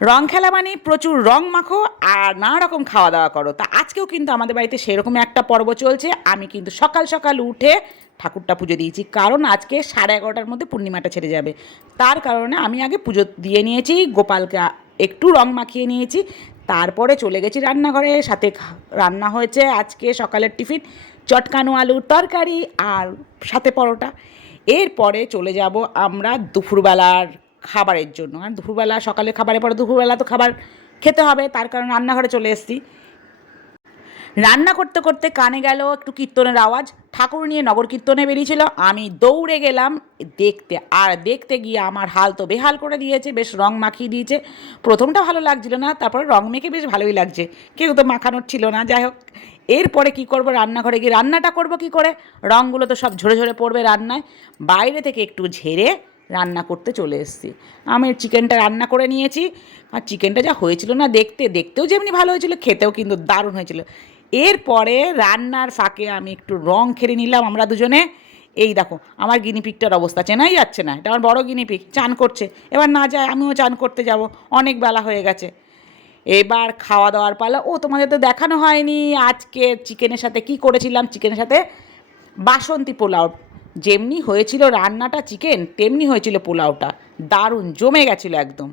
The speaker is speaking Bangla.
রং খেলা মানে প্রচুর রং মাখো আর নানা রকম খাওয়া দাওয়া করো। তা আজকেও কিন্তু আমাদের বাড়িতে সেরকম একটা পর্ব চলছে। আমি কিন্তু সকাল সকাল উঠে ঠাকুরটা পুজো দিয়েছি। কারণ আজকে সাড়ে এগারোটার মধ্যে পূর্ণিমাটা ছেড়ে যাবে। তার কারণে আমি আগে পুজো দিয়ে নিয়েছি, গোপালকে একটু রং মাখিয়ে নিয়েছি। তারপরে চলে গেছি রান্নাঘরে, সাথে রান্না হয়েছে আজকে সকালের টিফিন, চটকানো আলুর তরকারি আর সাথে পরোটা। এরপরে চলে যাব আমরা দুপুরবেলার খাবারের জন্য। আর দুপুরবেলা, সকালে খাবারের পরে দুপুরবেলা তো খাবার খেতে হবে, তার কারণে রান্নাঘরে চলে এসেছি। রান্না করতে করতে কানে গেল একটু কীর্তনের আওয়াজ। ঠাকুর নিয়ে নগর কীর্তনে বেরিয়েছিল। আমি দৌড়ে গেলাম, দেখতে, আর দেখতে গিয়ে আমার হাল তো বেহাল করে দিয়েছে, বেশ রং মাখিয়ে দিয়েছে। প্রথমটা ভালো লাগছিল না, তারপরে রং মেখে বেশ ভালোই লাগছে। কেউ তো মাখানোর ছিল না, যাই হোক। এরপরে কি করব, রান্নাঘরে গিয়ে রান্নাটা করব কি করে? রঙগুলো তো সব ঝরে ঝরে পড়বে রান্নায়। বাইরে থেকে একটু ঝেড়ে রান্না করতে চলে এসেছি। আমি চিকেনটা রান্না করে নিয়েছি। আর চিকেনটা যা হয়েছিল না দেখতে, দেখতেও যেমনি ভালো হয়েছিল, খেতেও কিন্তু দারুণ হয়েছিল। এরপরে রান্নার ফাঁকে আমি একটু রং খেলে নিলাম আমরা দুজনে। এই দেখো, আমার গিনিপিকটার অবস্থা, চেনাই যাচ্ছে না। এটা আমার বড় গিনিপিক চান করছে। এবার না যায়, আমিও চান করতে যাব। অনেক বেলা হয়ে গেছে। এবার খাওয়া দাওয়ার পালা। ও, তোমাদের তো দেখানো হয়নি। আজকে চিকেনের সাথে কি করেছিলাম? চিকেনের সাথে বাসন্তী পোলাও। যেমনি হয়েছিল রান্নাটা চিকেন তেমনি হয়েছিল পোলাওটা। দারুণ জমে গেছিল একদম।